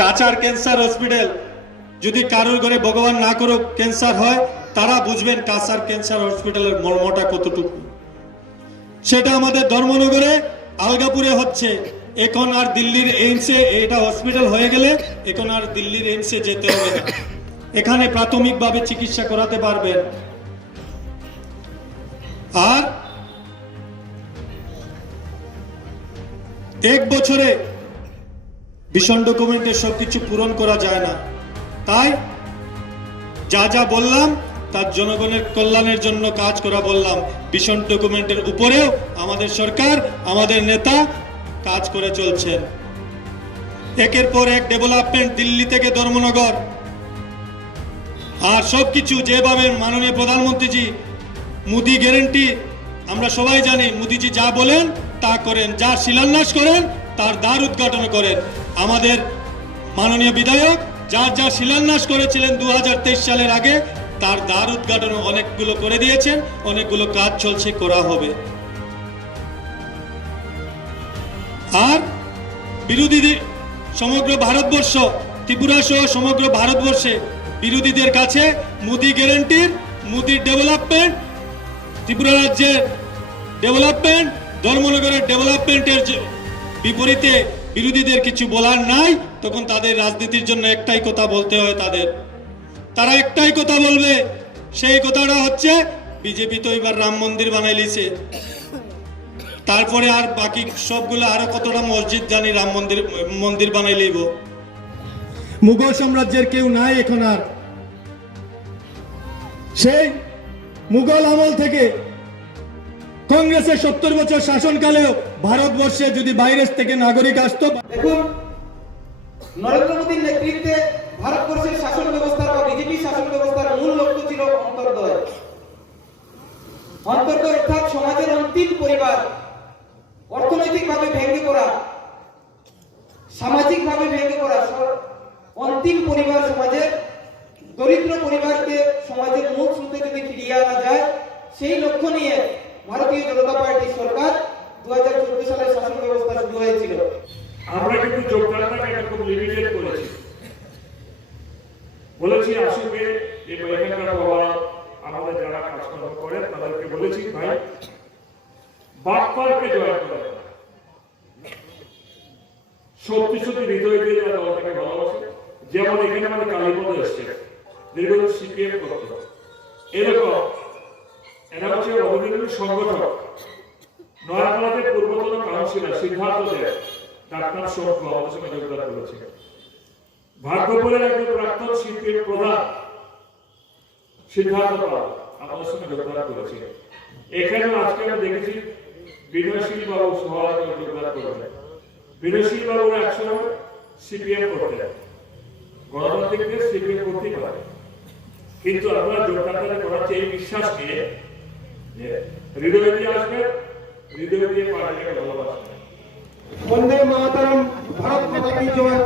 কাচার cancer hospital, যদি কারোর ঘরে ভগবান না করুক ক্যান্সার হয়, তারা বুঝবেন কাচার ক্যান্সার হসপিটালের মর্মটা কতটুকু। সেটা আমাদের ধর্মনগরে আলগাপুরে হচ্ছে। এখন আর দিল্লির এইমসে, এটা হসপিটাল হয়ে গেলে এখন আর দিল্লির এইমসে যেতে হবে না, এখানে প্রাথমিকভাবে চিকিৎসা করাতে পারবেন। আর 1 বছরে ভিশন ডকুমেন্টে সবকিছু পূরণ করা যায় না, তাই যা যা বললাম তার জনগণের কল্যাণের জন্য কাজ করা বললাম। ভিশন ডকুমেন্টের উপরেও আমাদের সরকার, আমাদের নেতা কাজ করে চলছেন। একের পর এক ডেভেলপমেন্ট, দিল্লি থেকে ধর্মনগর, আর সবকিছু যেভাবে মাননীয় প্রধানমন্ত্রীজি মোদি গ্যারেন্টি, আমরা সবাই জানি মোদিজি যা বলেন তা করেন, যা শিলান্যাস করেন তার দ্বার উদ্ঘাটন করেন। আমাদের মাননীয় বিধায়ক যার যা শিলান্যাস করেছিলেন 2023 সালের আগে, তার দ্বার উদ্ঘাটন অনেকগুলো করে দিয়েছেন, অনেকগুলো কাজ চলছে, করা হবে। আর বিরোধীদের সমগ্র ভারতবর্ষ, ত্রিপুরা সহ সমগ্র ভারতবর্ষে বিরোধীদের কাছে মোদি গ্যারেন্টির, মোদির ডেভেলপমেন্ট, ত্রিপুরা রাজ্যের ডেভেলপমেন্ট, ধর্মনগরের ডেভেলপমেন্টের বিপরীতে বিরোধীদের কিছু বলার নাই, তখন তাদের রাজনীতির জন্য একটাই কথা বলতে হয়। তারা একটাই কথা বলবে, সেই কথাটা হচ্ছে বিজেপি তো এবার রাম মন্দির বানাইলিছে, তারপরে আর বাকি সবগুলো আরো কতটা মসজিদ জানি রাম মন্দির বানাই লইব। মুঘল সাম্রাজ্যের কেউ নাই এখন আর। সেই মুঘল আমল থেকে কংগ্রেসের 70 বছর শাসনকালেও ভারতবর্ষে যদি বাইরের থেকে নাগরিক আসতো, দেখুন নরেন্দ্র মোদীর নেতৃত্বে ভারতবর্ষের শাসন ব্যবস্থার বা বিজেপি শাসন ব্যবস্থার মূল লক্ষ্য ছিল অন্তর্দয়। অন্তর্দয় অর্থাৎ সমাজের অন্তিম পরিবার, অর্থনৈতিকভাবে ভেঙে পড়া, সামাজিকভাবে ভেঙে পড়া অন্তিম পরিবার, সমাজের দরিদ্র পরিবারকে সমাজের মূল স্রোতে যদি ফিরিয়ে আনা যায়, সেই লক্ষ্য নিয়ে ভারতীয় জনতা পার্টির সরকার 2014 সালে শাসন ব্যবস্থা শুরু হয়েছিল। আমরা কিন্তু যোগদানটাকে খুব লিমিটেড করেছি, বলেছি আসলে এই এখানকার বাবা আমাদের যারা কাজকর্ম করেন তাদেরকে বলেছি ভাই বাপ্পারকে জয় করে, সত্যি সত্যি হৃদয় দিয়ে যারা দলটাকে ভালোবাসে, যেমন এখানে আমাদের কালীপদ এসছে, দীর্ঘদিন সিপিএম করতো, এরকম এরা হচ্ছে অবৈতনিক সংগঠক। নয়াপাড়াতে পূর্বতন কাউন্সিলর সিদ্ধার্থ দেব, ডাক্তার শঙ্কু আমাদের সঙ্গে যোগদান করেছে। ভাগ্যপুরের একজন প্রাক্তন সিপিএম প্রধান সিদ্ধার্থ পাল আমাদের সঙ্গে যোগদান করেছে। এখানেও আজকে আমরা দেখেছি বিনয়শীল বাবু সভাপতি যোগদান করেছেন। বিনয়শীল বাবু একসময় সিপিএম করতেন, গণতান্ত্রিক দেশ সিপিএম করতেই পারে, কিন্তু আমরা যোগদান করাচ্ছি এই বিশ্বাস নিয়ে হৃদয় দিয়ে আসবে, হৃদয় দিয়ে পার্টিকে ভালোবাসবে। বন্দে মাতরম, ভারত মাতা কি জয়।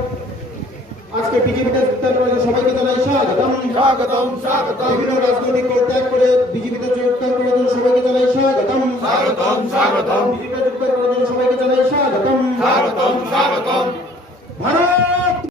আজকে বিজেপিতে যোগদান করেছে সবাইকে জানাই স্বাগতম, স্বাগতম, স্বাগতম। বিভিন্ন রাজনৈতিক দল ত্যাগ করে বিজেপিতে যোগদান করার জন্য সবাইকে জানাই স্বাগতম, স্বাগতম, স্বাগতম।